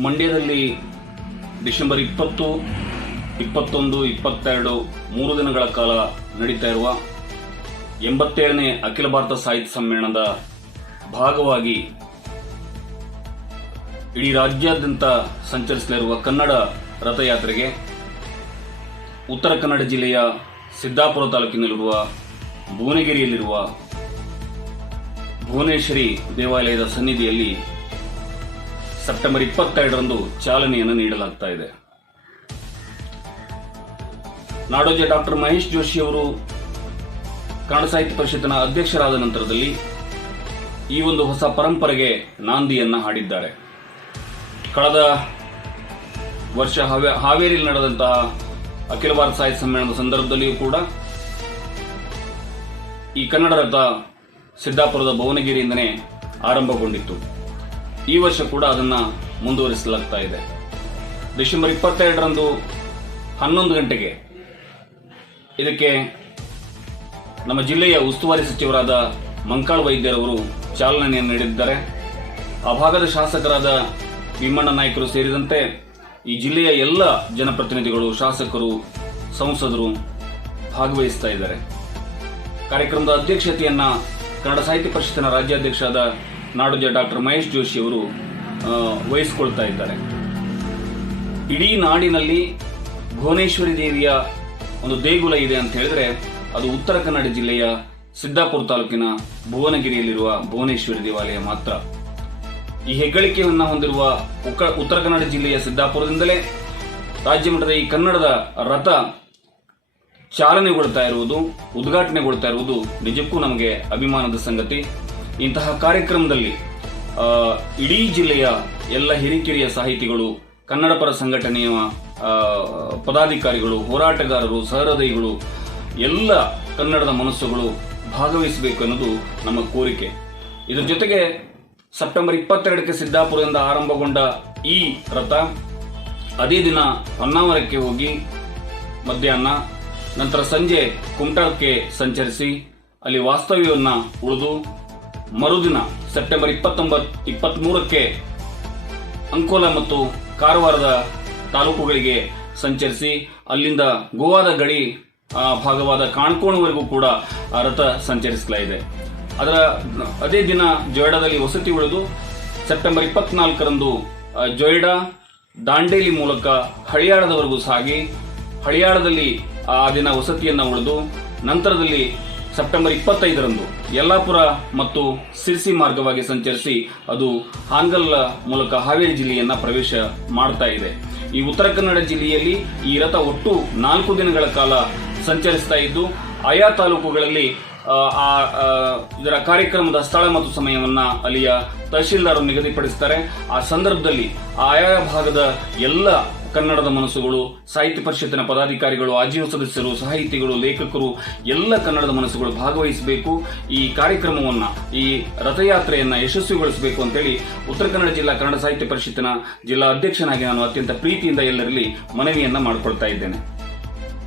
ಮಂಡ್ಯದಲ್ಲಿ ಡಿಸೆಂಬರ್ 20, 21, 22 3 ದಿನಗಳ ಕಾಲ ನಡೀತಾ ಇರುವ 87ನೇ ಅಖಿಲ ಭಾರತ ಸಾಹಿತ್ಯ ಸಮ್ಮೇಳನದ ಭಾಗವಾಗಿ ಇಡೀ ರಾಜ್ಯಾದ್ಯಂತ ಸಂಚರಿಸಲಿರುವ ಕನ್ನಡ ರಥಯಾತ್ರೆಗೆ ಉತ್ತರ ಕನ್ನಡ ಜಿಲ್ಲೆಯ ಸಿದ್ದಾಪುರ ತಾಲೂಕಿನಲ್ಲಿರುವ ಭುವನಗಿರಿಯಲ್ಲಿರುವ ಭುವನೇಶ್ವರಿ ದೇವಾಲಯದ ಸನ್ನಿಧಿಯಲ್ಲಿ ಸೆಪ್ಟೆಂಬರ್ 22ರಂದು ಚಾಲನೆಯನ್ನು ನೀಡಲಾಗ್ತಾ ಇದೆ. ನಾಡೋಜ ಡಾಕ್ಟರ್ ಮಹೇಶ್ ಜೋಶಿ ಅವರು ಕನ್ನಡ ಸಾಹಿತ್ಯ ಪರಿಷತ್ತಿನ ಅಧ್ಯಕ್ಷರಾದ ನಂತರದಲ್ಲಿ ಈ ಒಂದು ಹೊಸ ಪರಂಪರೆಗೆ ನಾಂದಿಯನ್ನ ಹಾಡಿದ್ದಾರೆ. ಕಳೆದ ವರ್ಷ ಹಾವೇರಿಯಲ್ಲಿ ನಡೆದಂತಹ ಅಖಿಲ ಭಾರತ ಸಾಹಿತ್ಯ ಸಮ್ಮೇಳನದ ಸಂದರ್ಭದಲ್ಲಿಯೂ ಕೂಡ ಈ ಕನ್ನಡ ರಥ ಸಿದ್ದಾಪುರದ ಭುವನಗಿರಿಯಿಂದನೇ ಆರಂಭಗೊಂಡಿತ್ತು. ಈ ವರ್ಷ ಕೂಡ ಅದನ್ನು ಮುಂದುವರಿಸಲಾಗ್ತಾ ಇದೆ. ಡಿಸೆಂಬರ್ 22ರಂದು 11 ಗಂಟೆಗೆ ಇದಕ್ಕೆ ನಮ್ಮ ಜಿಲ್ಲೆಯ ಉಸ್ತುವಾರಿ ಸಚಿವರಾದ ಮಂಕಾಳ್ ವೈದ್ಯರವರು ಚಾಲನೆಯನ್ನು ನೀಡಿದ್ದಾರೆ. ಆ ಭಾಗದ ಶಾಸಕರಾದ ಭೀಮಣ್ಣ ನಾಯ್ಕರು ಸೇರಿದಂತೆ ಈ ಜಿಲ್ಲೆಯ ಎಲ್ಲ ಜನಪ್ರತಿನಿಧಿಗಳು, ಶಾಸಕರು, ಸಂಸದರು ಭಾಗವಹಿಸ್ತಾ ಇದ್ದಾರೆ. ಕಾರ್ಯಕ್ರಮದ ಅಧ್ಯಕ್ಷತೆಯನ್ನ ಕನ್ನಡ ಸಾಹಿತ್ಯ ಪರಿಷತ್ತಿನ ರಾಜ್ಯಾಧ್ಯಕ್ಷರಾದ ನಾಡೋಜ ಡಾಕ್ಟರ್ ಮಹೇಶ್ ಜೋಶಿ ಅವರು ವಹಿಸಿಕೊಳ್ತಾ ಇದ್ದಾರೆ. ಇಡೀ ನಾಡಿನಲ್ಲಿ ಭುವನೇಶ್ವರಿ ದೇವಿಯ ಒಂದು ದೇಗುಲ ಇದೆ ಅಂತ ಹೇಳಿದ್ರೆ ಅದು ಉತ್ತರ ಕನ್ನಡ ಜಿಲ್ಲೆಯ ಸಿದ್ದಾಪುರ ತಾಲೂಕಿನ ಭುವನಗಿರಿಯಲ್ಲಿರುವ ಭುವನೇಶ್ವರಿ ದೇವಾಲಯ ಮಾತ್ರ. ಈ ಹೆಗ್ಗಳಿಕೆಯನ್ನು ಹೊಂದಿರುವ ಉತ್ತರ ಕನ್ನಡ ಜಿಲ್ಲೆಯ ಸಿದ್ದಾಪುರದಿಂದಲೇ ರಾಜ್ಯ ಮಟ್ಟದ ಈ ಕನ್ನಡದ ರಥ ಚಾಲನೆಗೊಳ್ತಾ ಇರುವುದು, ಉದ್ಘಾಟನೆಗೊಳ್ತಾ ಇರುವುದು ನಿಜಕ್ಕೂ ನಮಗೆ ಅಭಿಮಾನದ ಸಂಗತಿ. ಇಂತಹ ಕಾರ್ಯಕ್ರಮದಲ್ಲಿ ಇಡೀ ಜಿಲ್ಲೆಯ ಎಲ್ಲ ಹಿರಿಕಿರಿಯ ಸಾಹಿತಿಗಳು, ಕನ್ನಡ ಪರ ಸಂಘಟನೆಯ ಪದಾಧಿಕಾರಿಗಳು, ಹೋರಾಟಗಾರರು, ಸಹೃದಯಿಗಳು, ಎಲ್ಲ ಕನ್ನಡದ ಮನಸ್ಸುಗಳು ಭಾಗವಹಿಸಬೇಕು ಅನ್ನೋದು ನಮ್ಮ ಕೋರಿಕೆ. ಇದರ ಜೊತೆಗೆ ಸೆಪ್ಟೆಂಬರ್ 22ಕ್ಕೆ ಸಿದ್ದಾಪುರದಿಂದ ಆರಂಭಗೊಂಡ ಈ ರಥ ಅದೇ ದಿನ ಹೊನ್ನಾವರಕ್ಕೆ ಹೋಗಿ ಮಧ್ಯಾಹ್ನ, ನಂತರ ಸಂಜೆ ಕುಮಟಾಕ್ಕೆ ಸಂಚರಿಸಿ ಅಲ್ಲಿ ವಾಸ್ತವ್ಯವನ್ನ ಉಳಿದು ಮರುದಿನ ಸೆಪ್ಟೆಂಬರ್ 23ಕ್ಕೆ ಅಂಕೋಲ ಮತ್ತು ಕಾರವಾರದ ತಾಲೂಕುಗಳಿಗೆ ಸಂಚರಿಸಿ ಅಲ್ಲಿಂದ ಗೋವಾದ ಗಡಿ ಭಾಗವಾದ ಕಾಣ್ಕೋಣವರೆಗೂ ಕೂಡ ಆ ರಥ ಸಂಚರಿಸಲಾಗಿದೆ. ಅದೇ ದಿನ ಜೊಯ್ಡಾದಲ್ಲಿ ವಸತಿ ಉಳಿದು ಸೆಪ್ಟೆಂಬರ್ 24ರಂದು ಜೊಯ್ಡಾ, ದಾಂಡೇಲಿ ಮೂಲಕ ಹಳಿಯಾಳದವರೆಗೂ ಸಾಗಿ ಹಳಿಯಾಳದಲ್ಲಿ ಆ ದಿನ ವಸತಿಯನ್ನ ಉಳಿದು ನಂತರದಲ್ಲಿ ಸೆಪ್ಟೆಂಬರ್ 25ರಂದು ಯಲ್ಲಾಪುರ ಮತ್ತು ಸಿರ್ಸಿ ಮಾರ್ಗವಾಗಿ ಸಂಚರಿಸಿ ಅದು ಹಾನಗಲ್ ಮೂಲಕ ಹಾವೇರಿ ಜಿಲ್ಲೆಯನ್ನ ಪ್ರವೇಶ ಮಾಡ್ತಾ ಇದೆ. ಈ ಉತ್ತರ ಕನ್ನಡ ಜಿಲ್ಲೆಯಲ್ಲಿ ಈ ರಥ ಒಟ್ಟು 4 ದಿನಗಳ ಕಾಲ ಸಂಚರಿಸ್ತಾ ಇದ್ದು ಆಯಾ ತಾಲೂಕುಗಳಲ್ಲಿ ಇದರ ಕಾರ್ಯಕ್ರಮದ ಸ್ಥಳ ಮತ್ತು ಸಮಯವನ್ನ ಅಲ್ಲಿಯ ತಹಶೀಲ್ದಾರ್ ನಿಗದಿಪಡಿಸುತ್ತಾರೆ. ಆ ಸಂದರ್ಭದಲ್ಲಿ ಆಯಾ ಭಾಗದ ಎಲ್ಲ ಕನ್ನಡದ ಮನಸ್ಸುಗಳು, ಸಾಹಿತ್ಯ ಪರಿಷತ್ತಿನ ಪದಾಧಿಕಾರಿಗಳು, ಆಜೀವ ಸದಸ್ಯರು, ಸಾಹಿತಿಗಳು, ಲೇಖಕರು, ಎಲ್ಲ ಕನ್ನಡದ ಮನಸ್ಸುಗಳು ಭಾಗವಹಿಸಬೇಕು. ಈ ಕಾರ್ಯಕ್ರಮವನ್ನ, ಈ ರಥಯಾತ್ರೆಯನ್ನ ಯಶಸ್ವಿಗೊಳಿಸಬೇಕು ಅಂತೇಳಿ ಉತ್ತರ ಕನ್ನಡ ಜಿಲ್ಲಾ ಕನ್ನಡ ಸಾಹಿತ್ಯ ಪರಿಷತ್ತಿನ ಜಿಲ್ಲಾ ಅಧ್ಯಕ್ಷನಾಗಿ ನಾನು ಅತ್ಯಂತ ಪ್ರೀತಿಯಿಂದ ಎಲ್ಲರಲ್ಲಿ ಮನವಿಯನ್ನ ಮಾಡಿಕೊಳ್ತಾ ಇದ್ದೇನೆ.